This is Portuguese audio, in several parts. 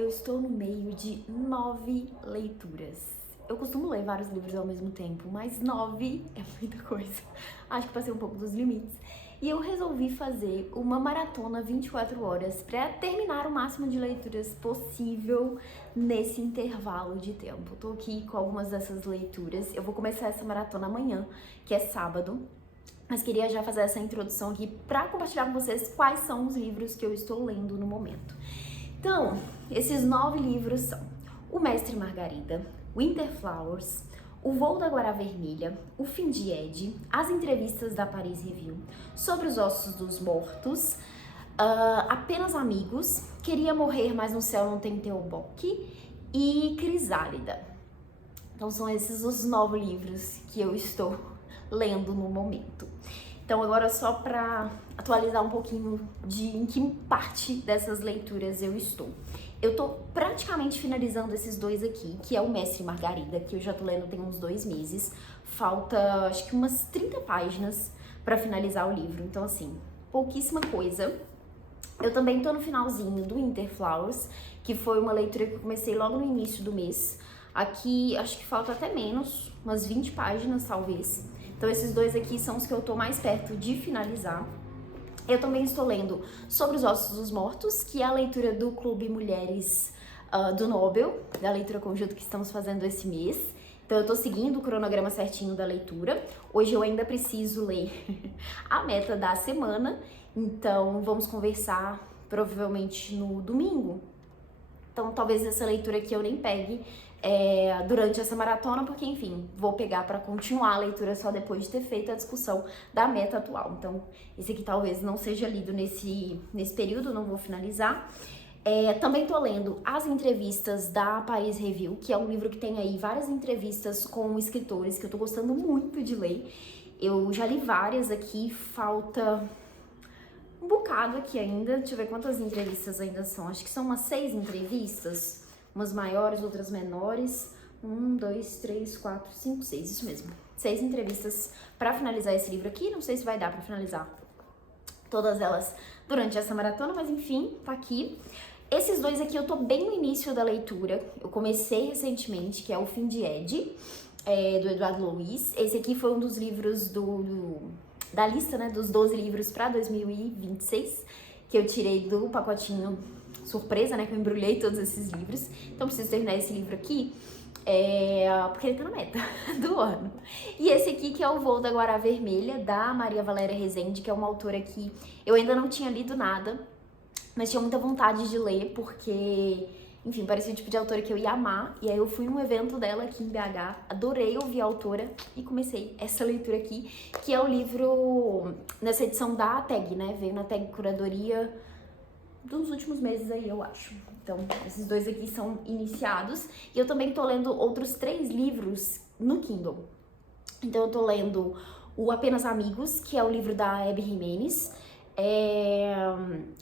eu estou no meio de 9 leituras. Eu costumo ler vários livros ao mesmo tempo, mas 9 é muita coisa. Acho que passei um pouco dos limites. E eu resolvi fazer uma maratona 24 horas para terminar o máximo de leituras possível nesse intervalo de tempo. Tô aqui com algumas dessas leituras. Eu vou começar essa maratona amanhã, que é sábado. Mas queria já fazer essa introdução aqui para compartilhar com vocês quais são os livros que eu estou lendo no momento. Então, esses 9 livros são O Mestre Margarida, Winter Flowers, O Voo da Guará Vermelha, O Fim de Ed, As Entrevistas da Paris Review, Sobre os Ossos dos Mortos, Apenas Amigos, Queria Morrer, mas no Céu Não Tem Teoboque e Crisálida. Então são esses os 9 livros que eu estou lendo no momento. Então agora só para atualizar um pouquinho de em que parte dessas leituras eu estou. Eu tô praticamente finalizando esses dois aqui, que é o Mestre Margarida, que eu já tô lendo tem uns 2 meses. Falta acho que umas 30 páginas para finalizar o livro, então assim, pouquíssima coisa. Eu também tô no finalzinho do Winter Flowers, que foi uma leitura que eu comecei logo no início do mês. Aqui acho que falta até menos, umas 20 páginas talvez. Então esses dois aqui são os que eu tô mais perto de finalizar. Eu também estou lendo Sobre os Ossos dos Mortos, que é a leitura do Clube Mulheres do Nobel, da leitura conjunta que estamos fazendo esse mês. Então eu tô seguindo o cronograma certinho da leitura. Hoje eu ainda preciso ler a meta da semana, então vamos conversar provavelmente no domingo. Então talvez essa leitura aqui eu nem pegue durante essa maratona, porque enfim, vou pegar para continuar a leitura só depois de ter feito a discussão da meta atual. Então esse aqui talvez não seja lido nesse período, não vou finalizar. Também tô lendo As Entrevistas da Paris Review, que é um livro que tem aí várias entrevistas com escritores que eu tô gostando muito de ler. Eu já li várias aqui, falta um bocado aqui ainda. Deixa eu ver quantas entrevistas ainda são. Acho que são umas 6 entrevistas. Umas maiores, outras menores. 1, 2, 3, 4, 5, 6. Isso mesmo. 6 entrevistas para finalizar esse livro aqui. Não sei se vai dar para finalizar todas elas durante essa maratona, mas enfim, tá aqui. Esses dois aqui eu tô bem no início da leitura. Eu comecei recentemente, que é O Fim de Ed, do Eduardo Louis. Esse aqui foi um dos livros da lista, né, dos 12 livros para 2026, que eu tirei do pacotinho surpresa, né, que eu embrulhei todos esses livros. Então preciso terminar esse livro aqui, porque ele tá na meta do ano. E esse aqui que é O Voo da Guará Vermelha, da Maria Valéria Rezende, que é uma autora que eu ainda não tinha lido nada, mas tinha muita vontade de ler, porque, enfim, parecia o tipo de autora que eu ia amar. E aí eu fui num evento dela aqui em BH, adorei ouvir a autora e comecei essa leitura aqui, que é o livro nessa edição da TAG, né, veio na TAG Curadoria dos últimos meses aí, eu acho. Então, esses dois aqui são iniciados. E eu também tô lendo outros 3 livros no Kindle. Então, eu tô lendo o Apenas Amigos, que é o livro da Abby Jimenez.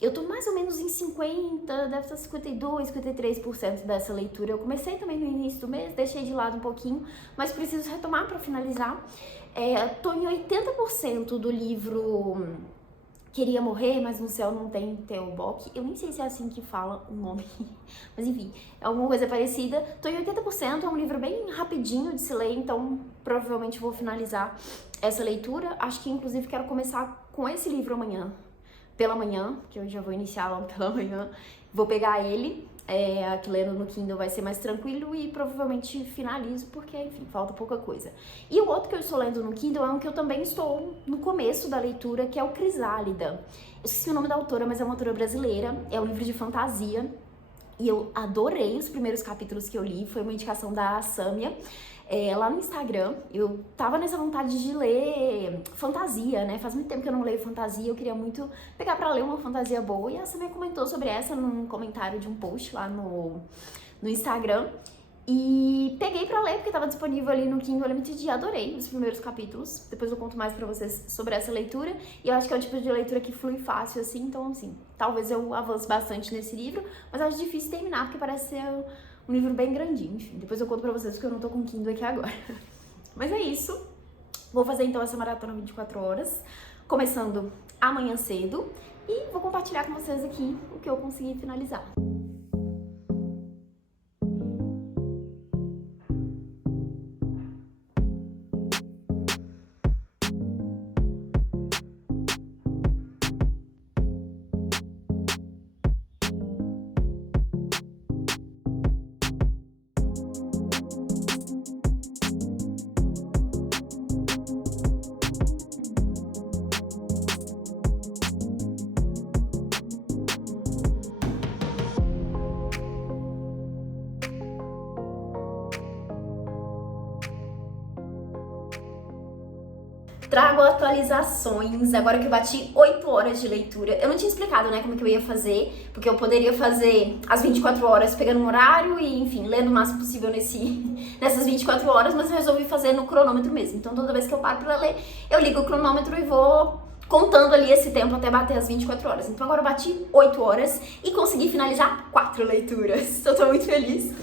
Eu tô mais ou menos em 50, deve estar 52, 53% dessa leitura. Eu comecei também no início do mês, deixei de lado um pouquinho, mas preciso retomar para finalizar. Tô em 80% do livro Queria Morrer, mas no Céu Não Tem Teoboque. Eu nem sei se é assim que fala o nome, mas enfim, é alguma coisa parecida. Tô em 80%, é um livro bem rapidinho de se ler, então provavelmente vou finalizar essa leitura. Acho que inclusive quero começar com esse livro amanhã, pela manhã, que eu já vou iniciar logo pela manhã. Vou pegar ele, aqui lendo no Kindle vai ser mais tranquilo e provavelmente finalizo, porque, enfim, falta pouca coisa. E o outro que eu estou lendo no Kindle é um que eu também estou no começo da leitura, que é o Crisálida. Eu esqueci o nome da autora, mas é uma autora brasileira, é um livro de fantasia. E eu adorei os primeiros capítulos que eu li, foi uma indicação da Sâmia, lá no Instagram. Eu tava nessa vontade de ler fantasia, né? Faz muito tempo que eu não leio fantasia, eu queria muito pegar pra ler uma fantasia boa. E a Sâmia comentou sobre essa num comentário de um post lá no Instagram. E peguei pra ler, porque tava disponível ali no Kindle Unlimited e adorei os primeiros capítulos. Depois eu conto mais pra vocês sobre essa leitura. E eu acho que é o tipo de leitura que flui fácil, assim. Então, assim, talvez eu avance bastante nesse livro. Mas acho difícil terminar, porque parece ser um livro bem grandinho. Enfim, depois eu conto pra vocês, porque eu não tô com Kindle aqui agora. Mas é isso. Vou fazer, então, essa maratona 24 horas. Começando amanhã cedo. E vou compartilhar com vocês aqui o que eu consegui finalizar. Trago atualizações, agora que eu bati 8 horas de leitura. Eu não tinha explicado, né, como que eu ia fazer, porque eu poderia fazer as 24 horas pegando um horário e, enfim, lendo o máximo possível nessas 24 horas, mas eu resolvi fazer no cronômetro mesmo. Então, toda vez que eu paro pra ler, eu ligo o cronômetro e vou contando ali esse tempo até bater as 24 horas. Então, agora eu bati 8 horas e consegui finalizar 4 leituras. Eu tô muito feliz.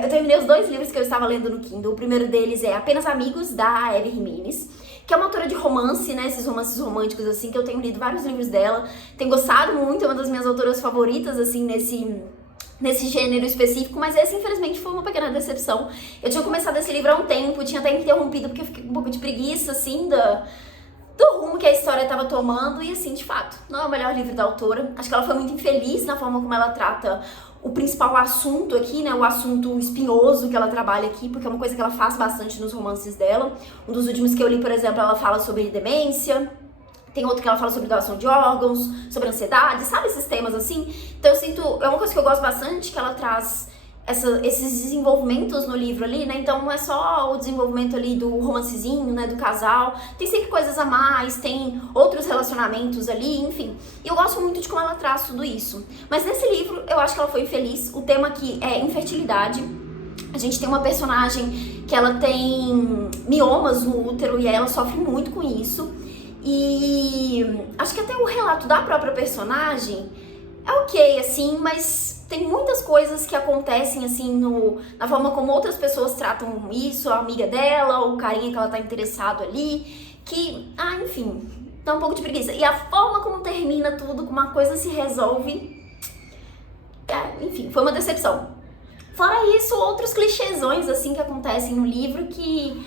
Eu terminei os 2 livros que eu estava lendo no Kindle. O primeiro deles é Apenas Amigos, da Abby Jimenez, que é uma autora de romance, né, esses romances românticos, assim, que eu tenho lido vários livros dela, tenho gostado muito, é uma das minhas autoras favoritas, assim, nesse gênero específico, mas esse, infelizmente, foi uma pequena decepção. Eu tinha começado esse livro há um tempo, tinha até interrompido, porque eu fiquei com um pouco de preguiça, assim, do rumo que a história estava tomando, e assim, de fato, não é o melhor livro da autora. Acho que ela foi muito infeliz na forma como ela trata o principal assunto aqui, né, o assunto espinhoso que ela trabalha aqui, porque é uma coisa que ela faz bastante nos romances dela. Um dos últimos que eu li, por exemplo, ela fala sobre demência, tem outro que ela fala sobre doação de órgãos, sobre ansiedade, sabe esses temas assim? Então eu sinto, é uma coisa que eu gosto bastante, que ela traz esses desenvolvimentos no livro ali, né? Então não é só o desenvolvimento ali do romancezinho, né, do casal, tem sempre coisas a mais, tem outros relacionamentos ali, enfim. E eu gosto muito de como ela traz tudo isso. Mas nesse livro eu acho que ela foi infeliz. O tema aqui é infertilidade. A gente tem uma personagem que ela tem miomas no útero e aí ela sofre muito com isso. E acho que até o relato da própria personagem é ok, assim, mas tem muitas coisas que acontecem, assim, na forma como outras pessoas tratam isso, a amiga dela, o carinha que ela tá interessado ali, que, enfim, dá um pouco de preguiça. E a forma como termina tudo, como a coisa se resolve, enfim, foi uma decepção. Fora isso, outros clichêsões, assim, que acontecem no livro que...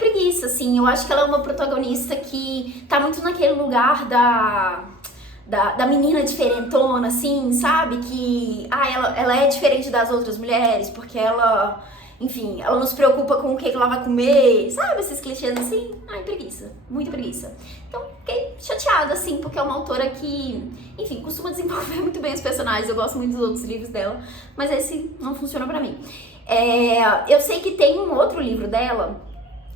preguiça, assim, eu acho que ela é uma protagonista que tá muito naquele lugar da menina diferentona, assim, sabe? Que, ela é diferente das outras mulheres, porque ela, enfim, ela não se preocupa com o que ela vai comer, sabe? Esses clichês assim. Preguiça, muita preguiça. Então, fiquei chateada, assim, porque é uma autora que, enfim, costuma desenvolver muito bem os personagens, eu gosto muito dos outros livros dela, mas esse não funciona pra mim. Eu sei que tem um outro livro dela,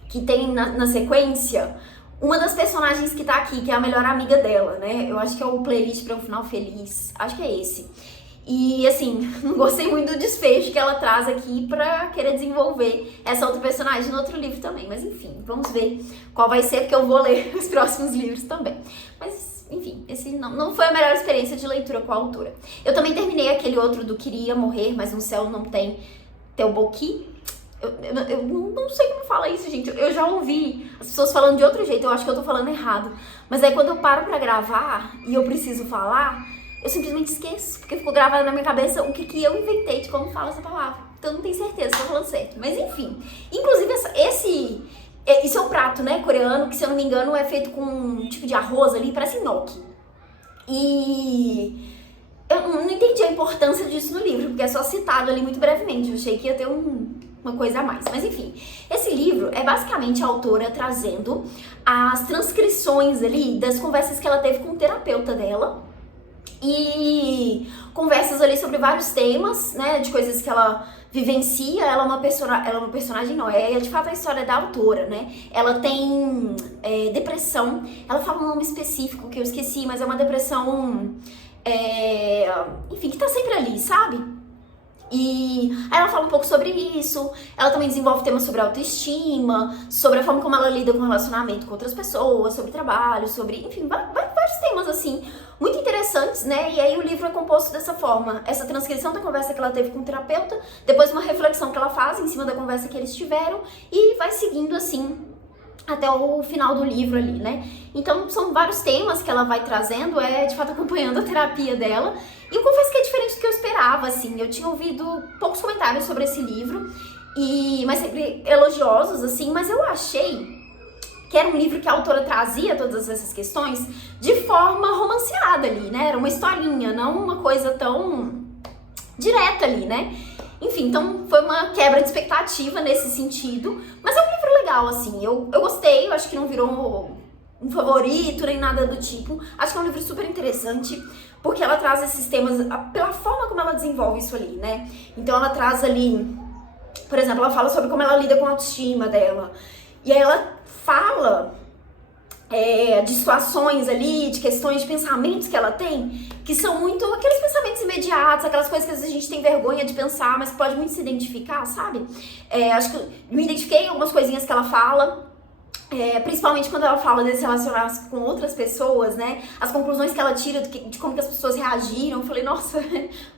que tem na sequência, uma das personagens que tá aqui, que é a melhor amiga dela, né? Eu acho que é o Playlist para um Final Feliz. Acho que é esse. E, assim, não gostei muito do desfecho que ela traz aqui pra querer desenvolver essa outra personagem no outro livro também. Mas, enfim, vamos ver qual vai ser, porque eu vou ler os próximos livros também. Mas, enfim, esse não foi a melhor experiência de leitura com a autora. Eu também terminei aquele outro do Queria Morrer, mas no céu não tem Teuboqui. Eu não sei como fala isso, gente. Eu já ouvi as pessoas falando de outro jeito, eu acho que eu tô falando errado. Mas aí quando eu paro pra gravar e eu preciso falar, eu simplesmente esqueço, porque ficou gravado na minha cabeça o que eu inventei de como fala essa palavra. Então eu não tenho certeza se eu tô falando certo. Mas enfim. Inclusive, esse é o prato, né, coreano, que se eu não me engano é feito com um tipo de arroz ali, parece nhoque. E eu não entendi a importância disso no livro, porque é só citado ali muito brevemente. Eu achei que ia ter uma coisa a mais. Mas enfim, esse livro é basicamente a autora trazendo as transcrições ali das conversas que ela teve com o terapeuta dela e conversas ali sobre vários temas, né, de coisas que ela vivencia. Ela é uma personagem, não, é de fato a história da autora, né? Ela tem depressão, ela fala um nome específico que eu esqueci, mas é uma depressão, enfim, que tá sempre ali, sabe? E aí ela fala um pouco sobre isso, ela também desenvolve temas sobre autoestima, sobre a forma como ela lida com o relacionamento com outras pessoas, sobre trabalho, sobre, enfim, vários temas assim, muito interessantes, né? E aí o livro é composto dessa forma, essa transcrição da conversa que ela teve com o terapeuta, depois uma reflexão que ela faz em cima da conversa que eles tiveram e vai seguindo assim até o final do livro ali, né? Então são vários temas que ela vai trazendo, de fato acompanhando a terapia dela. E eu confesso que é diferente do que eu esperava, assim. Eu tinha ouvido poucos comentários sobre esse livro, mas sempre elogiosos, assim, mas eu achei que era um livro que a autora trazia todas essas questões de forma romanceada ali, né? Era uma historinha, não uma coisa tão direta ali, né? Enfim, então foi uma quebra de expectativa nesse sentido, mas é um livro legal, assim, eu gostei, eu acho que não virou um favorito nem nada do tipo, acho que é um livro super interessante, porque ela traz esses temas pela forma como ela desenvolve isso ali, né? Então ela traz ali, por exemplo, ela fala sobre como ela lida com a autoestima dela, e aí ela fala de situações ali, de questões, de pensamentos que ela tem, que são muito aqueles pensamentos imediatos, aquelas coisas que às vezes a gente tem vergonha de pensar, mas que pode muito se identificar, sabe? Acho que me identifiquei em algumas coisinhas que ela fala, principalmente quando ela fala de se relacionar com outras pessoas, né? As conclusões que ela tira de como que as pessoas reagiram. Eu falei, nossa,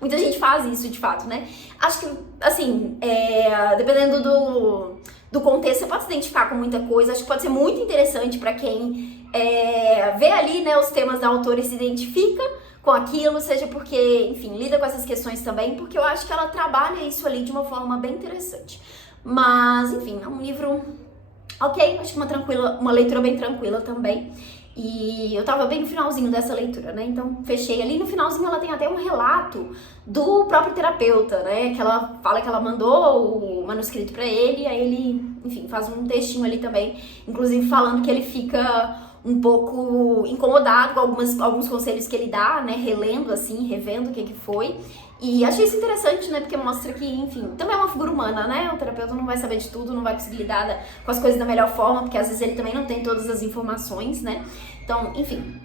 muita gente faz isso de fato, né? Acho que, assim, dependendo do contexto, você pode se identificar com muita coisa. Acho que pode ser muito interessante pra quem vê ali, né, os temas da autora e se identifica com aquilo, seja porque, enfim, lida com essas questões também, porque eu acho que ela trabalha isso ali de uma forma bem interessante. Mas, enfim, é um livro... ok, acho que uma leitura bem tranquila também. E eu tava bem no finalzinho dessa leitura, né? Então fechei ali. No finalzinho ela tem até um relato do próprio terapeuta, né? Que ela fala que ela mandou o manuscrito pra ele, aí ele, enfim, faz um textinho ali também, inclusive falando que ele fica um pouco incomodado com alguns conselhos que ele dá, né? Relendo assim, revendo o que foi. E achei isso interessante, né? Porque mostra que, enfim, também é uma figura humana, né? O terapeuta não vai saber de tudo, não vai conseguir lidar com as coisas da melhor forma, porque às vezes ele também não tem todas as informações, né? Então, enfim,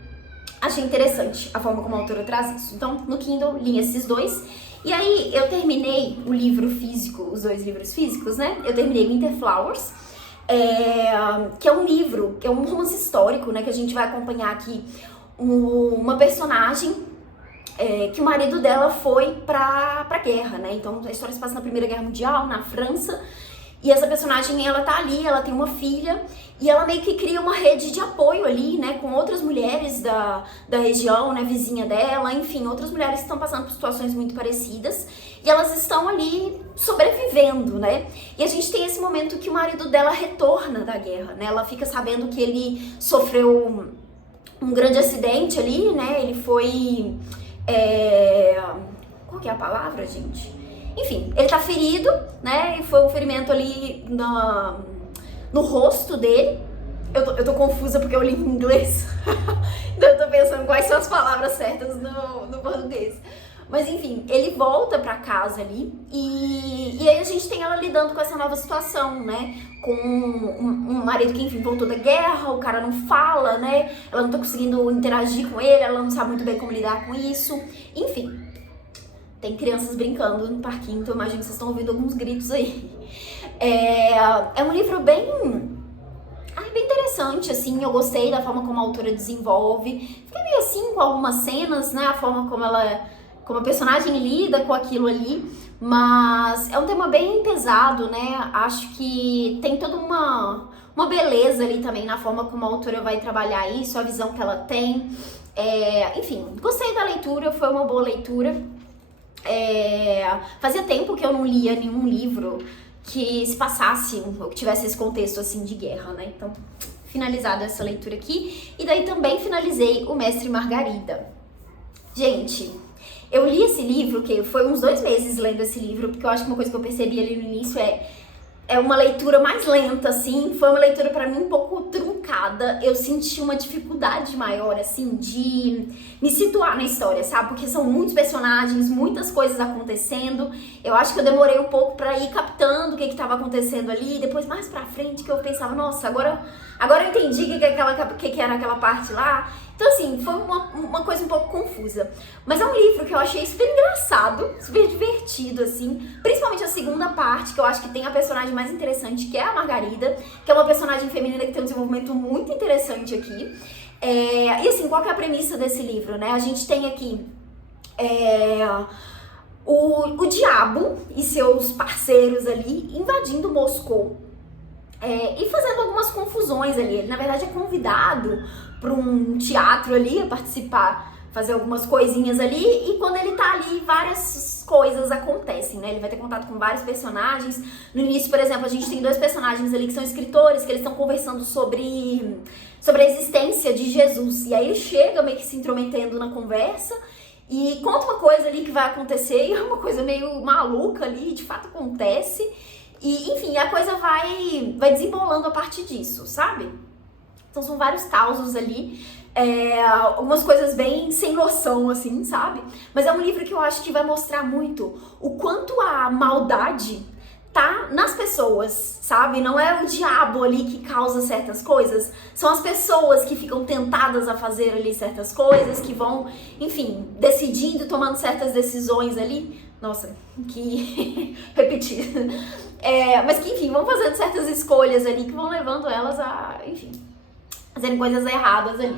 achei interessante a forma como a autora traz isso. Então, no Kindle, li esses dois. E aí, eu terminei o livro físico, os dois livros físicos, né? Eu terminei Winter Flowers, que é um livro, que é um romance histórico, né? Que a gente vai acompanhar aqui uma personagem que o marido dela foi pra guerra, né? Então a história se passa na Primeira Guerra Mundial, na França. E essa personagem, ela tá ali, ela tem uma filha. E ela meio que cria uma rede de apoio ali, né? Com outras mulheres da região, né? Vizinha dela. Enfim, outras mulheres que estão passando por situações muito parecidas. E elas estão ali sobrevivendo, né? E a gente tem esse momento que o marido dela retorna da guerra, né? Ela fica sabendo que ele sofreu um grande acidente ali, né? Ele foi... qual que é a palavra, gente? Enfim, ele tá ferido, né? E foi um ferimento ali no rosto dele. Eu tô confusa porque eu li em inglês. Então eu tô pensando quais são as palavras certas no português. Mas enfim, ele volta pra casa ali e aí a gente tem ela lidando com essa nova situação, né? Com um marido que, enfim, voltou da guerra, o cara não fala, né? Ela não tá conseguindo interagir com ele, ela não sabe muito bem como lidar com isso. Enfim, tem crianças brincando no parquinho, então eu imagino que vocês estão ouvindo alguns gritos aí. É um livro bem interessante, assim, eu gostei da forma como a autora desenvolve. Fiquei meio assim com algumas cenas, né? A forma como a personagem lida com aquilo ali, mas é um tema bem pesado, né? Acho que tem toda uma beleza ali também na forma como a autora vai trabalhar isso, a visão que ela tem. Enfim, gostei da leitura, foi uma boa leitura. Fazia tempo que eu não lia nenhum livro que se passasse, ou que tivesse esse contexto assim de guerra, né? Então, finalizada essa leitura aqui. E daí também finalizei O Mestre e Margarida. Gente, eu li esse livro, que foi uns 2 meses lendo esse livro, porque eu acho que uma coisa que eu percebi ali no início é uma leitura mais lenta, assim, foi uma leitura pra mim um pouco truncada, eu senti uma dificuldade maior, assim, de me situar na história, sabe? Porque são muitos personagens, muitas coisas acontecendo, eu acho que eu demorei um pouco pra ir captando o que tava acontecendo ali, depois mais pra frente que eu pensava, nossa, agora eu entendi o que era aquela parte lá. Então, assim, foi uma coisa um pouco confusa. Mas é um livro que eu achei super engraçado, super divertido, assim. Principalmente a segunda parte, que eu acho que tem a personagem mais interessante, que é a Margarida, que é uma personagem feminina que tem um desenvolvimento muito interessante aqui. E, assim, qual que é a premissa desse livro, né? A gente tem aqui o diabo e seus parceiros ali invadindo Moscou. E fazendo algumas confusões ali. Ele, na verdade, é convidado para um teatro ali a participar, fazer algumas coisinhas ali, e quando ele tá ali, várias coisas acontecem, né? Ele vai ter contato com vários personagens. No início, por exemplo, a gente tem 2 personagens ali que são escritores, que eles estão conversando sobre a existência de Jesus. E aí ele chega meio que se intrometendo na conversa e conta uma coisa ali que vai acontecer, e é uma coisa meio maluca ali, de fato acontece. E, enfim, a coisa vai desembolando a partir disso, sabe? Então são vários causos ali, algumas coisas bem sem noção, assim, sabe? Mas é um livro que eu acho que vai mostrar muito o quanto a maldade tá nas pessoas, sabe? Não é o diabo ali que causa certas coisas, são as pessoas que ficam tentadas a fazer ali certas coisas, que vão, enfim, decidindo, tomando certas decisões ali. Nossa, que repetido. Mas que, enfim, vão fazendo certas escolhas ali que vão levando elas a, enfim, fazendo coisas erradas ali.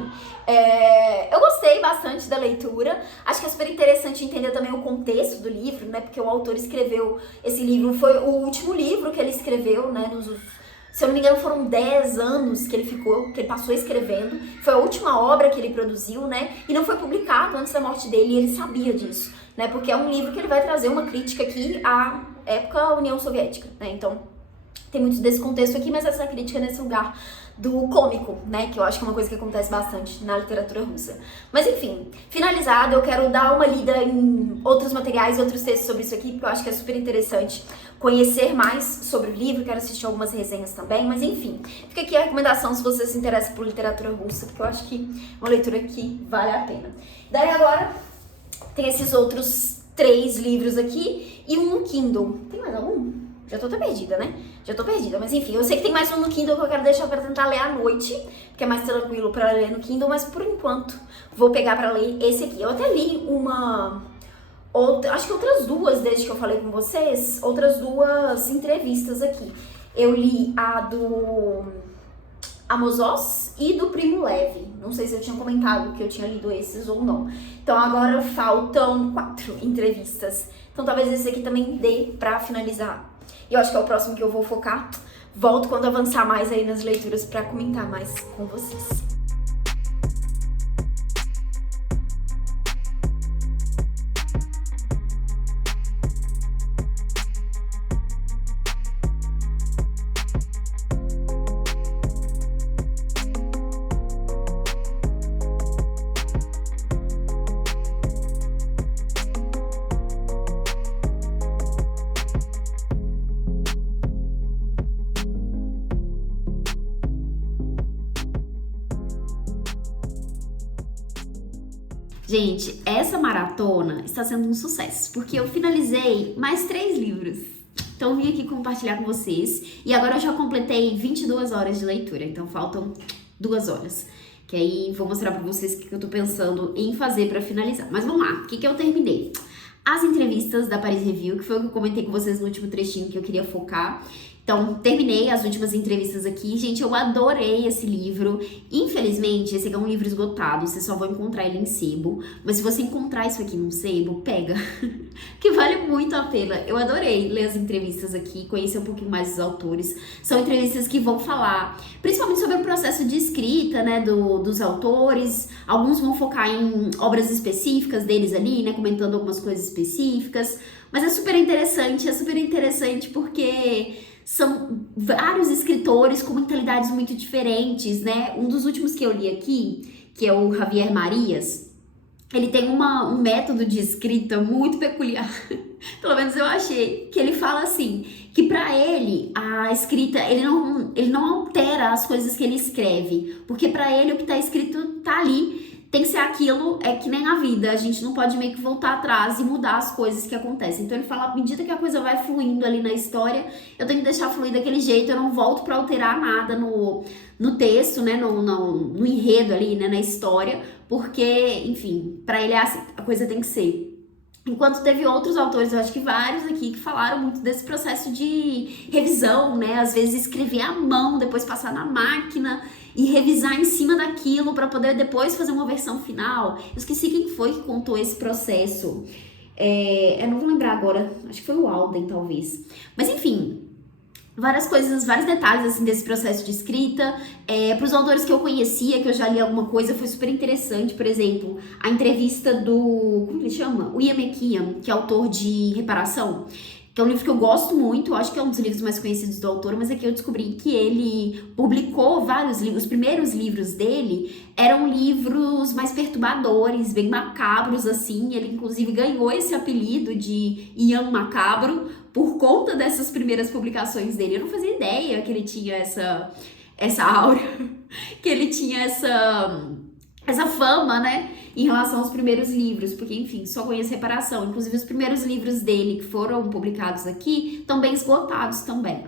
Eu gostei bastante da leitura, acho que é super interessante entender também o contexto do livro, né, porque o autor escreveu esse livro, foi o último livro que ele escreveu, né, se eu não me engano foram 10 anos que ele passou escrevendo, foi a última obra que ele produziu, né, e não foi publicado antes da morte dele, e ele sabia disso, né, porque é um livro que ele vai trazer uma crítica aqui à época União Soviética, né, então tem muito desse contexto aqui, mas essa crítica nesse lugar do cômico, né, que eu acho que é uma coisa que acontece bastante na literatura russa. Mas enfim, finalizado, eu quero dar uma lida em outros materiais, outros textos sobre isso aqui, porque eu acho que é super interessante conhecer mais sobre o livro, quero assistir algumas resenhas também, mas enfim, fica aqui a recomendação se você se interessa por literatura russa, porque eu acho que é uma leitura que vale a pena. Daí agora, tem esses outros 3 livros aqui e um Kindle. Tem mais algum? Já tô até perdida, né? Já tô perdida, mas enfim, eu sei que tem mais um no Kindle que eu quero deixar pra tentar ler à noite, porque é mais tranquilo pra ler no Kindle, mas por enquanto vou pegar pra ler esse aqui. Eu até li acho que outras 2 desde que eu falei com vocês, outras 2 entrevistas aqui. Eu li a do Amos Oz e do Primo Levi. Não sei se eu tinha comentado que eu tinha lido esses ou não. Então agora faltam 4 entrevistas. Então talvez esse aqui também dê pra finalizar. E eu acho que é o próximo que eu vou focar. Volto quando avançar mais aí nas leituras pra comentar mais com vocês. Gente, essa maratona está sendo um sucesso, porque eu finalizei mais 3 livros. Então eu vim aqui compartilhar com vocês. E agora eu já completei 22 horas de leitura, então faltam 2 horas. Que aí vou mostrar pra vocês o que eu tô pensando em fazer pra finalizar. Mas vamos lá, o que eu terminei? As entrevistas da Paris Review, que foi o que eu comentei com vocês no último trechinho que eu queria focar. Então, terminei as últimas entrevistas aqui. Gente, eu adorei esse livro. Infelizmente, esse aqui é um livro esgotado. Você só vai encontrar ele em sebo. Mas se você encontrar isso aqui num sebo, pega. Que vale muito a pena. Eu adorei ler as entrevistas aqui, conhecer um pouquinho mais dos autores. São entrevistas que vão falar, principalmente sobre o processo de escrita, né, dos autores. Alguns vão focar em obras específicas deles ali, né, comentando algumas coisas específicas. Mas é super interessante porque são vários escritores com mentalidades muito diferentes, né? Um dos últimos que eu li aqui, que é o Javier Marias, ele tem um método de escrita muito peculiar. Pelo menos eu achei. Que ele fala assim, que pra ele, a escrita, ele não altera as coisas que ele escreve. Porque pra ele, o que tá escrito tá ali. Tem que ser aquilo, é que nem a vida, a gente não pode meio que voltar atrás e mudar as coisas que acontecem. Então ele fala, à medida que a coisa vai fluindo ali na história, eu tenho que deixar fluir daquele jeito, eu não volto pra alterar nada no texto, né, no enredo ali, né, na história, porque, enfim, pra ele é assim, a coisa tem que ser. Enquanto teve outros autores, eu acho que vários aqui, que falaram muito desse processo de revisão, né, às vezes escrever à mão, depois passar na máquina e revisar em cima daquilo para poder depois fazer uma versão final. Eu esqueci quem foi que contou esse processo. Eu não vou lembrar agora, acho que foi o Alden, talvez. Mas enfim, várias coisas, vários detalhes assim, desse processo de escrita. Para os autores que eu conhecia, que eu já li alguma coisa, foi super interessante. Por exemplo, a entrevista do, como ele chama? O Ian McKeon, que é autor de Reparação, que é um livro que eu gosto muito, eu acho que é um dos livros mais conhecidos do autor, mas aqui eu descobri que ele publicou vários livros. Os primeiros livros dele eram livros mais perturbadores, bem macabros, assim. Ele, inclusive, ganhou esse apelido de Ian Macabro por conta dessas primeiras publicações dele. Eu não fazia ideia que ele tinha essa aura, que ele tinha essa fama, né, em relação aos primeiros livros, porque, enfim, só conheço Reparação. Inclusive, os primeiros livros dele que foram publicados aqui estão bem esgotados também.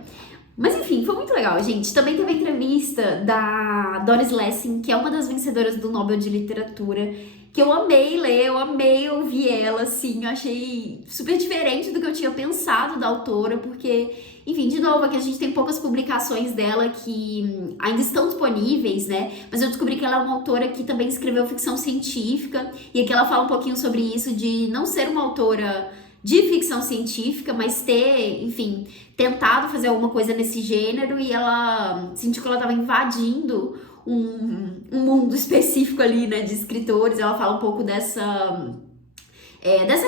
Mas, enfim, foi muito legal, gente. Também teve a entrevista da Doris Lessing, que é uma das vencedoras do Nobel de Literatura, que eu amei ler, eu amei ouvir ela, assim, eu achei super diferente do que eu tinha pensado da autora, porque, enfim, de novo, aqui a gente tem poucas publicações dela que ainda estão disponíveis, né, mas eu descobri que ela é uma autora que também escreveu ficção científica, e aqui ela fala um pouquinho sobre isso, de não ser uma autora de ficção científica, mas ter, enfim, tentado fazer alguma coisa nesse gênero, e ela sentiu que ela estava invadindo um mundo específico ali, né, de escritores. Ela fala um pouco dessa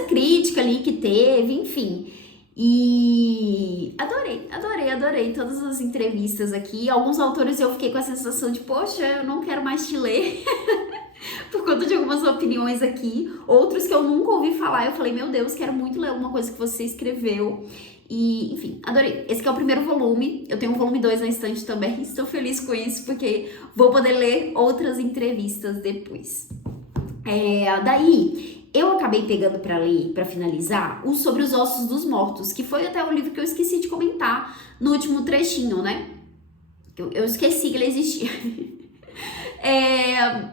crítica ali que teve, enfim. E adorei todas as entrevistas aqui. Alguns autores eu fiquei com a sensação de, poxa, eu não quero mais te ler por conta de algumas opiniões aqui. Outros que eu nunca ouvi falar, eu falei, meu Deus, quero muito ler alguma coisa que você escreveu. E, enfim, adorei. Esse aqui é o primeiro volume, eu tenho um volume 2 na estante também, estou feliz com isso, porque vou poder ler outras entrevistas depois. Daí, eu acabei pegando para ler, para finalizar, o Sobre os Ossos dos Mortos, que foi até o livro que eu esqueci de comentar no último trechinho, né? Eu esqueci que ele existia.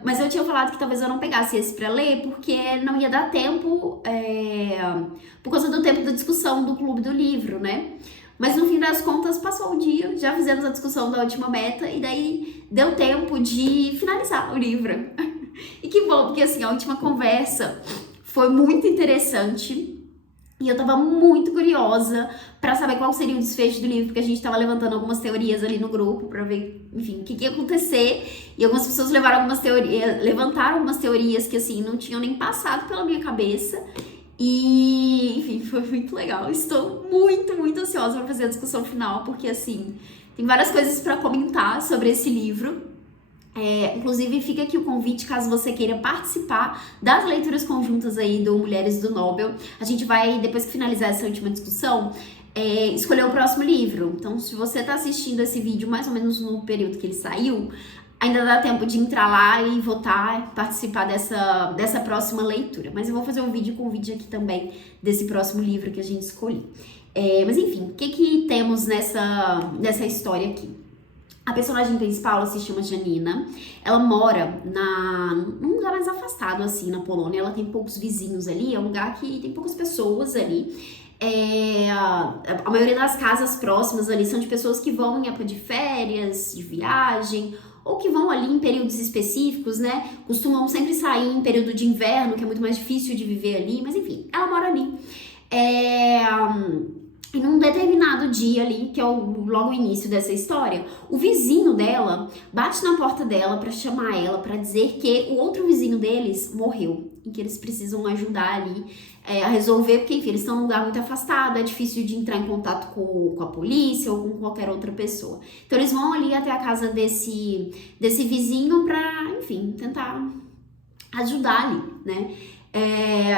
Mas eu tinha falado que talvez eu não pegasse esse pra ler, porque não ia dar tempo, por causa do tempo da discussão do Clube do Livro, né? Mas no fim das contas passou o dia, já fizemos a discussão da última meta, e daí deu tempo de finalizar o livro. E que bom, porque assim, a última conversa foi muito interessante. E eu tava muito curiosa pra saber qual seria o desfecho do livro, porque a gente tava levantando algumas teorias ali no grupo pra ver, enfim, o que ia acontecer. E algumas pessoas levantaram algumas teorias que, assim, não tinham nem passado pela minha cabeça. E, enfim, foi muito legal. Estou muito ansiosa pra fazer a discussão final, porque, assim, tem várias coisas pra comentar sobre esse livro. Inclusive, fica aqui o convite, caso você queira participar das leituras conjuntas aí do Mulheres do Nobel. A gente vai, depois que finalizar essa última discussão, escolher o próximo livro. Então, se você tá assistindo esse vídeo mais ou menos no período que ele saiu, ainda dá tempo de entrar lá e votar, participar dessa próxima leitura. Mas eu vou fazer um vídeo com vídeo aqui também desse próximo livro que a gente escolheu. Mas enfim, o que temos nessa história aqui? A personagem principal, ela se chama Janina. Ela mora num lugar mais afastado, assim, na Polônia. Ela tem poucos vizinhos ali, é um lugar que tem poucas pessoas ali. A maioria das casas próximas ali são de pessoas que vão em época de férias, de viagem, ou que vão ali em períodos específicos, né? Costumam sempre sair em período de inverno, que é muito mais difícil de viver ali, mas enfim, ela mora ali. E num determinado dia ali, que é logo o início dessa história, o vizinho dela bate na porta dela pra chamar ela, pra dizer que o outro vizinho deles morreu e que eles precisam ajudar ali a resolver, porque enfim, eles estão num lugar muito afastado, é difícil de entrar em contato com a polícia ou com qualquer outra pessoa. Então eles vão ali até a casa desse vizinho pra, enfim, tentar ajudar ali, né?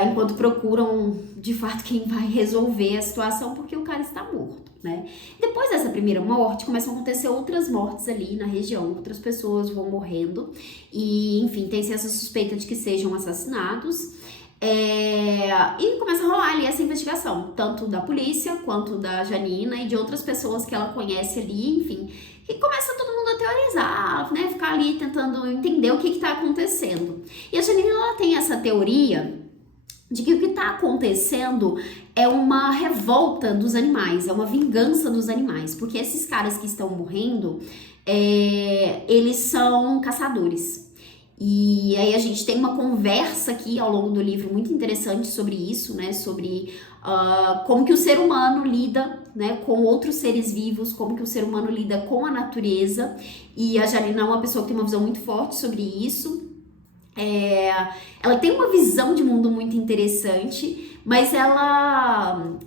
Enquanto procuram, de fato, quem vai resolver a situação, porque o cara está morto, né? Depois dessa primeira morte, começam a acontecer outras mortes ali na região, outras pessoas vão morrendo, e, enfim, tem-se essa suspeita de que sejam assassinatos, e começa a rolar ali essa investigação, tanto da polícia, quanto da Janina e de outras pessoas que ela conhece ali, enfim, e começa todo mundo a teorizar, né, ficar ali tentando entender o que está acontecendo. E a Janina, ela tem essa teoria de que o que está acontecendo é uma revolta dos animais, é uma vingança dos animais, porque esses caras que estão morrendo, eles são caçadores. E aí a gente tem uma conversa aqui ao longo do livro muito interessante sobre isso, né, sobre como que o ser humano lida, né, com outros seres vivos, como que o ser humano lida com a natureza, e a Janina é uma pessoa que tem uma visão muito forte sobre isso. Ela tem uma visão de mundo muito interessante, mas ela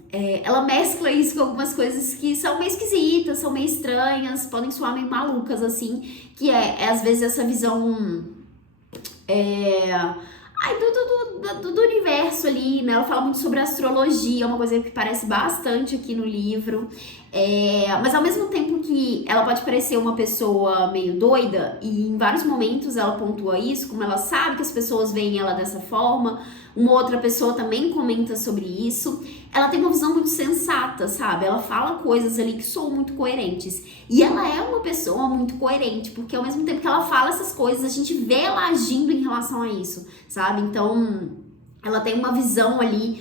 mescla isso com algumas coisas que são meio esquisitas, são meio estranhas, podem soar meio malucas, assim, que às vezes essa visão Aí do universo ali, né? Ela fala muito sobre astrologia, uma coisa que parece bastante aqui no livro. Mas ao mesmo tempo que ela pode parecer uma pessoa meio doida, e em vários momentos ela pontua isso, como ela sabe que as pessoas veem ela dessa forma, uma outra pessoa também comenta sobre isso. Ela tem uma visão muito sensata, sabe? Ela fala coisas ali que são muito coerentes. E ela é uma pessoa muito coerente, porque ao mesmo tempo que ela fala essas coisas, a gente vê ela agindo em relação a isso, sabe? Então, ela tem uma visão ali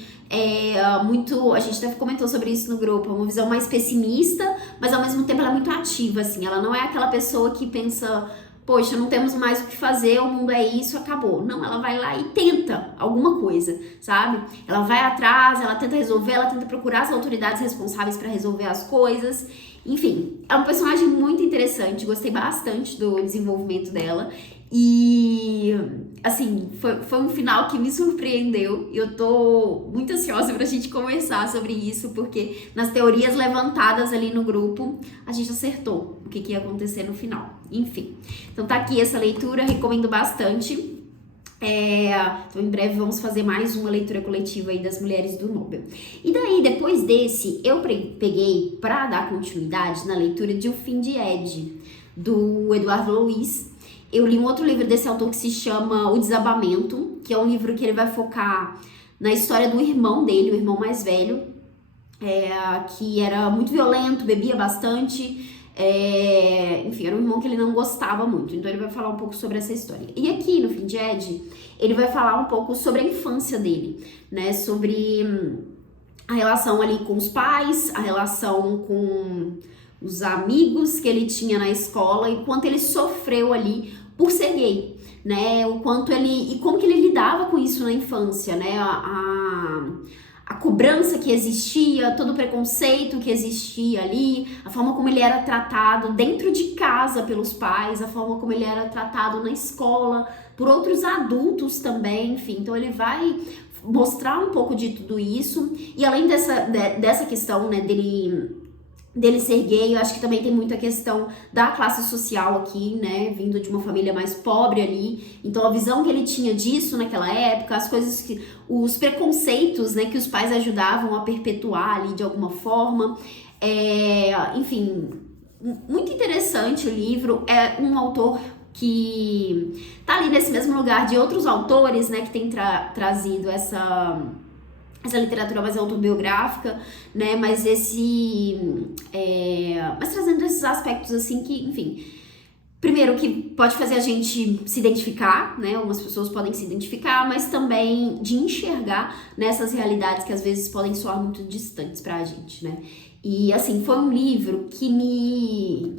muito... A gente até comentou sobre isso no grupo, uma visão mais pessimista, mas ao mesmo tempo ela é muito ativa, assim. Ela não é aquela pessoa que pensa... Poxa, não temos mais o que fazer, o mundo é isso, acabou. Não, ela vai lá e tenta alguma coisa, sabe? Ela vai atrás, ela tenta resolver, ela tenta procurar as autoridades responsáveis para resolver as coisas. Enfim, é um personagem muito interessante, gostei bastante do desenvolvimento dela. E, assim, foi um final que me surpreendeu e eu tô muito ansiosa pra gente conversar sobre isso, porque nas teorias levantadas ali no grupo, a gente acertou o que ia acontecer no final. Enfim, então tá aqui essa leitura, recomendo bastante. Então em breve vamos fazer mais uma leitura coletiva aí das Mulheres do Nobel. E daí, depois desse, eu peguei pra dar continuidade na leitura de O Fim de Ed, do Eduardo Louis. Eu li um outro livro desse autor que se chama O Desabamento, que é um livro que ele vai focar na história do irmão dele, o irmão mais velho, que era muito violento, bebia bastante, enfim, era um irmão que ele não gostava muito, então ele vai falar um pouco sobre essa história. E aqui no Fim de Ed, ele vai falar um pouco sobre a infância dele, né, sobre a relação ali com os pais, a relação com os amigos que ele tinha na escola e quanto ele sofreu ali por ser gay, né? O quanto ele... E como que ele lidava com isso na infância, né? A cobrança que existia, todo o preconceito que existia ali, a forma como ele era tratado dentro de casa pelos pais, a forma como ele era tratado na escola, por outros adultos também, enfim. Então ele vai mostrar um pouco de tudo isso. E além dessa questão, né, dele ser gay, eu acho que também tem muita questão da classe social aqui, né, vindo de uma família mais pobre ali, então a visão que ele tinha disso naquela época, as coisas que, os preconceitos, né, que os pais ajudavam a perpetuar ali de alguma forma, enfim, muito interessante o livro, é um autor que tá ali nesse mesmo lugar de outros autores, né, que tem trazido essa literatura mais autobiográfica, né, mas mas trazendo esses aspectos assim que, enfim, primeiro que pode fazer a gente se identificar, né, algumas pessoas podem se identificar, mas também de enxergar nessas realidades que às vezes podem soar muito distantes pra gente, né, e assim, foi um livro que me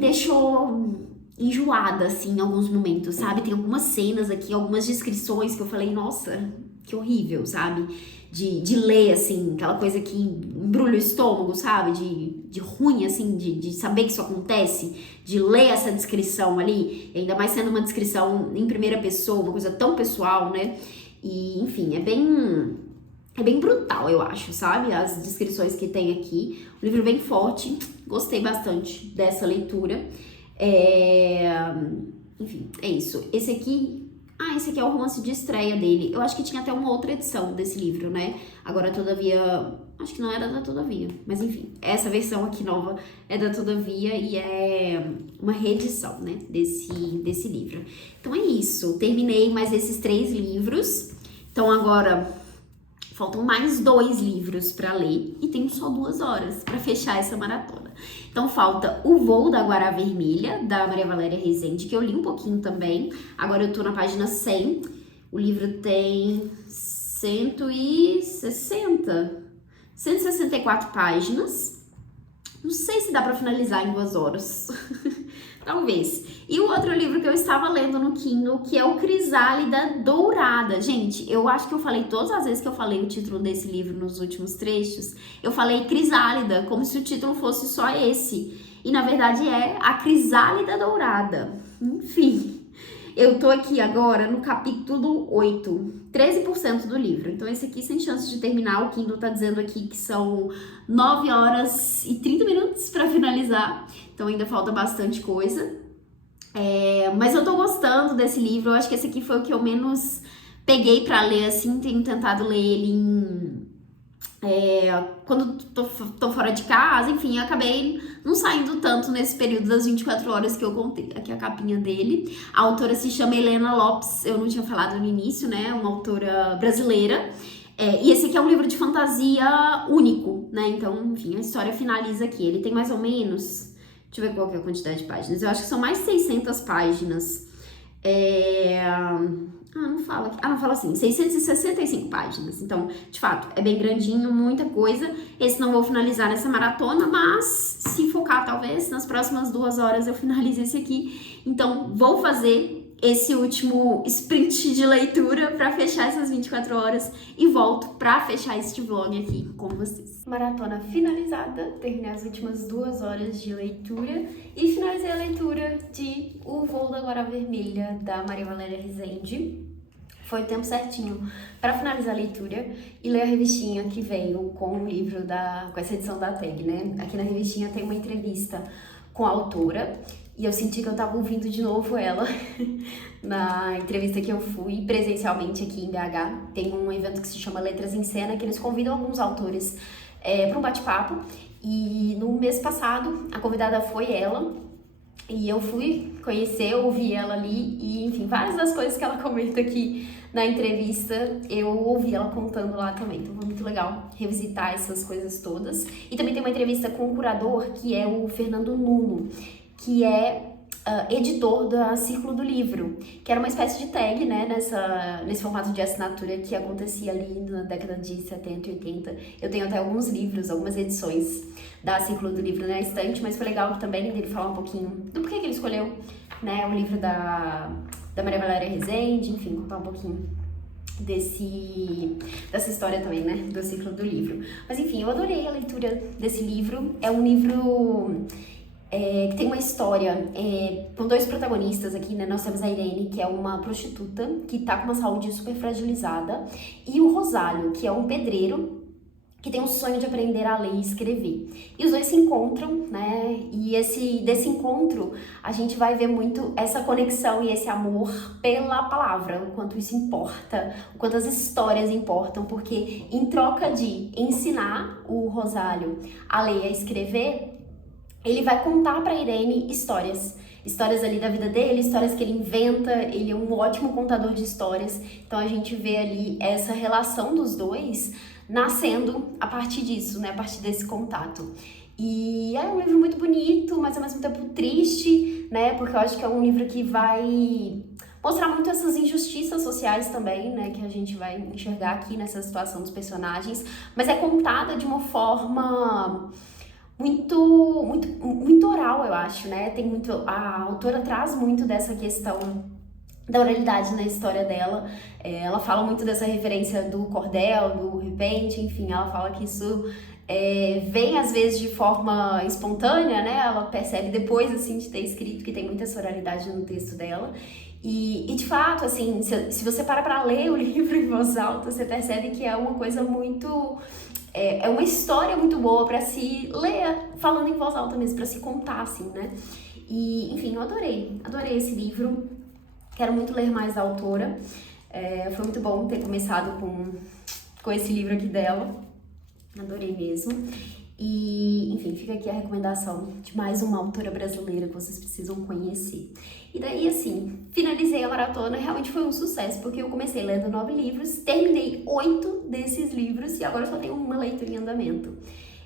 deixou enjoada, assim, em alguns momentos, sabe, tem algumas cenas aqui, algumas descrições que eu falei, nossa, que horrível, sabe? De ler, assim, aquela coisa que embrulha o estômago, sabe? De ruim, assim, de saber que isso acontece, de ler essa descrição ali, ainda mais sendo uma descrição em primeira pessoa, uma coisa tão pessoal, né? E, enfim, é bem brutal, eu acho, sabe? As descrições que tem aqui. Um livro bem forte, gostei bastante dessa leitura. Enfim, é isso. Esse aqui é o romance de estreia dele. Eu acho que tinha até uma outra edição desse livro, né? Agora, Todavia... Acho que não era da Todavia. Mas, enfim, essa versão aqui nova é da Todavia e é uma reedição, né? Desse livro. Então, é isso. Terminei mais esses 3 livros. Então, agora... Faltam mais 2 livros para ler e tenho só 2 horas para fechar essa maratona. Então falta O Voo da Guará Vermelha, da Maria Valéria Rezende, que eu li um pouquinho também. Agora eu tô na página 100. O livro tem 164 páginas. Não sei se dá para finalizar em 2 horas. Talvez. E o outro livro que eu estava lendo no Kindle, que é o Crisálida Dourada. Gente, eu acho que eu falei todas as vezes que eu falei o título desse livro nos últimos trechos, eu falei Crisálida, como se o título fosse só esse. E na verdade é A Crisálida Dourada. Enfim, eu tô aqui agora no capítulo 8, 13% do livro. Então esse aqui sem chance de terminar, o Kindle tá dizendo aqui que são 9 horas e 30 minutos para finalizar. Então ainda falta bastante coisa. Mas eu tô gostando desse livro, eu acho que esse aqui foi o que eu menos peguei pra ler, assim, tenho tentado ler ele quando tô fora de casa, enfim, eu acabei não saindo tanto nesse período das 24 horas que eu contei. Aqui é a capinha dele. A autora se chama Helena Lopes, eu não tinha falado no início, né? Uma autora brasileira. E esse aqui é um livro de fantasia único, né? Então, enfim, a história finaliza aqui. Ele tem mais ou menos... Deixa eu ver qual que é a quantidade de páginas. Eu acho que são mais de 600 páginas. Não fala aqui. Não fala assim, 665 páginas. Então, de fato, é bem grandinho, muita coisa. Esse não vou finalizar nessa maratona, mas se focar, talvez, nas próximas 2 horas eu finalize esse aqui. Então, vou fazer esse último sprint de leitura para fechar essas 24 horas e volto para fechar este vlog aqui com vocês. Maratona finalizada, terminei as últimas 2 horas de leitura e finalizei a leitura de O Voo da Guará Vermelha, da Maria Valéria Rezende. Foi o tempo certinho para finalizar a leitura e ler a revistinha que veio com o livro, com essa edição da Tag, né? Aqui na revistinha tem uma entrevista com a autora e eu senti que eu tava ouvindo de novo ela na entrevista que eu fui presencialmente aqui em BH. Tem um evento que se chama Letras em Cena, que eles convidam alguns autores para um bate-papo. E no mês passado, a convidada foi ela. E eu fui conhecer, ouvi ela ali e, enfim, várias das coisas que ela comenta aqui na entrevista, eu ouvi ela contando lá também. Então foi muito legal revisitar essas coisas todas. E também tem uma entrevista com o curador, que é o Fernando Nuno, que é editor da Círculo do Livro, que era uma espécie de tag, né, nesse formato de assinatura que acontecia ali na década de 70 e 80. Eu tenho até alguns livros, algumas edições da Círculo do Livro na estante, mas foi legal também dele falar um pouquinho do porquê que ele escolheu, né, o livro da Maria Valéria Rezende, enfim, contar um pouquinho dessa história também, né, do Círculo do Livro. Mas enfim, eu adorei a leitura desse livro. É um livro que tem uma história com 2 protagonistas aqui, né? Nós temos a Irene, que é uma prostituta que tá com uma saúde super fragilizada, e o Rosário, que é um pedreiro que tem um sonho de aprender a ler e escrever. E os dois se encontram, né? E desse encontro a gente vai ver muito essa conexão e esse amor pela palavra, o quanto isso importa, o quanto as histórias importam, porque em troca de ensinar o Rosário a ler e a escrever, ele vai contar pra Irene histórias ali da vida dele, histórias que ele inventa. Ele é um ótimo contador de histórias, então a gente vê ali essa relação dos dois nascendo a partir disso, né, a partir desse contato. E é um livro muito bonito, mas ao mesmo tempo triste, né, porque eu acho que é um livro que vai mostrar muito essas injustiças sociais também, né, que a gente vai enxergar aqui nessa situação dos personagens, mas é contada de uma forma muito oral, eu acho, né? A autora traz muito dessa questão da oralidade na história dela. Ela fala muito dessa referência do cordel, do repente, enfim, ela fala que isso vem às vezes de forma espontânea, né? Ela percebe depois, assim, de ter escrito, que tem muita essa oralidade no texto dela. E de fato, assim, se você para pra ler o livro em voz alta, você percebe que é uma coisa muito... É uma história muito boa pra se ler falando em voz alta mesmo, pra se contar, assim, né? E, enfim, eu adorei esse livro. Quero muito ler mais da autora. Foi muito bom ter começado com esse livro aqui dela. Adorei mesmo. E, enfim, fica aqui a recomendação de mais uma autora brasileira que vocês precisam conhecer. E daí, assim, finalizei a maratona. Realmente foi um sucesso, porque eu comecei lendo 9 livros, terminei 8 desses livros e agora só tenho uma leitura em andamento.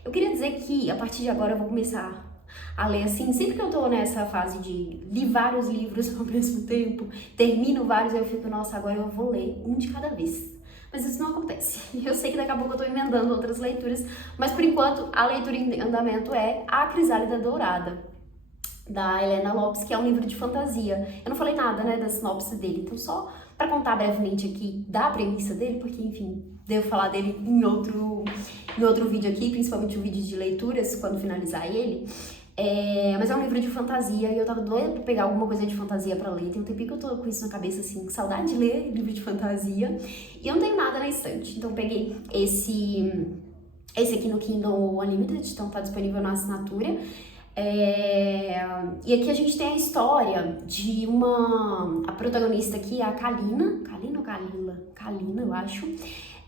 Eu queria dizer que, a partir de agora, eu vou começar a ler, assim, sempre que eu tô nessa fase de li vários livros ao mesmo tempo, termino vários, eu fico, nossa, agora eu vou ler um de cada vez. Mas isso não acontece. Eu sei que daqui a pouco eu tô emendando outras leituras, mas por enquanto a leitura em andamento é A Crisálida Dourada, da Helena Lopes, que é um livro de fantasia. Eu não falei nada, né, da sinopse dele, então só pra contar brevemente aqui da premissa dele, porque, enfim, devo falar dele em outro vídeo aqui, principalmente o vídeo de leituras, quando finalizar ele. Mas é um livro de fantasia e eu tava doida pra pegar alguma coisa de fantasia pra ler. Tem um tempinho que eu tô com isso na cabeça, assim, saudade de ler livro de fantasia. E eu não tenho nada na estante, então eu peguei esse aqui no Kindle Unlimited, então tá disponível na assinatura. E aqui a gente tem a história de a protagonista aqui, a Kalina ou Kalina, eu acho,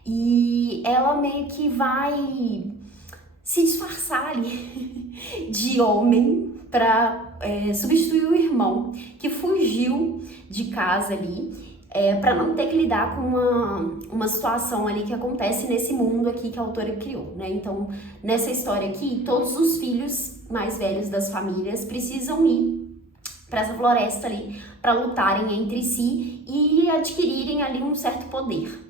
e ela meio que vai se disfarçar ali de homem pra substituir o irmão que fugiu de casa ali, para não ter que lidar com uma situação ali que acontece nesse mundo aqui que a autora criou, né? Então, nessa história aqui, todos os filhos mais velhos das famílias precisam ir para essa floresta ali para lutarem entre si e adquirirem ali um certo poder.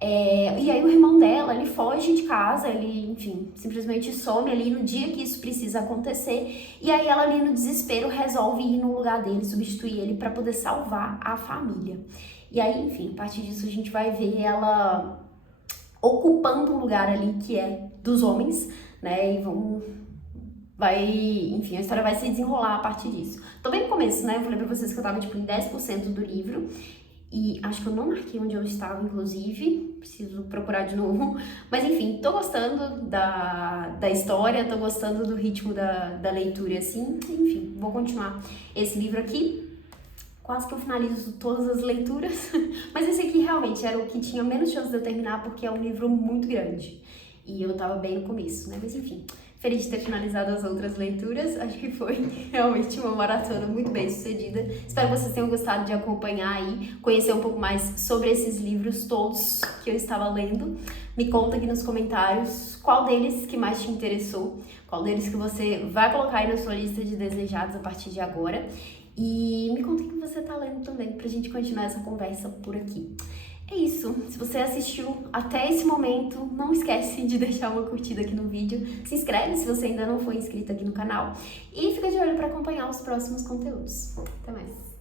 E aí o irmão dela, ele foge de casa, ele, enfim, simplesmente some ali no dia que isso precisa acontecer, e aí ela ali no desespero resolve ir no lugar dele, substituir ele para poder salvar a família. E aí, enfim, a partir disso a gente vai ver ela ocupando um lugar ali que é dos homens, né, enfim, a história vai se desenrolar a partir disso. Tô bem no começo, né, eu falei pra vocês que eu tava, tipo, em 10% do livro, e acho que eu não marquei onde eu estava, inclusive, preciso procurar de novo. Mas enfim, tô gostando da história, tô gostando do ritmo da leitura, assim. Enfim, vou continuar esse livro aqui. Quase que eu finalizo todas as leituras. Mas esse aqui realmente era o que tinha menos chance de eu terminar, porque é um livro muito grande. E eu tava bem no começo, né? Mas enfim, feliz de ter finalizado as outras leituras. Acho que foi realmente uma maratona muito bem sucedida. Espero que vocês tenham gostado de acompanhar aí, conhecer um pouco mais sobre esses livros todos que eu estava lendo. Me conta aqui nos comentários qual deles que mais te interessou, qual deles que você vai colocar aí na sua lista de desejados a partir de agora. E me conta o que você tá lendo também, pra gente continuar essa conversa por aqui. É isso, se você assistiu até esse momento, não esquece de deixar uma curtida aqui no vídeo, se inscreve se você ainda não foi inscrito aqui no canal e fica de olho para acompanhar os próximos conteúdos. Até mais!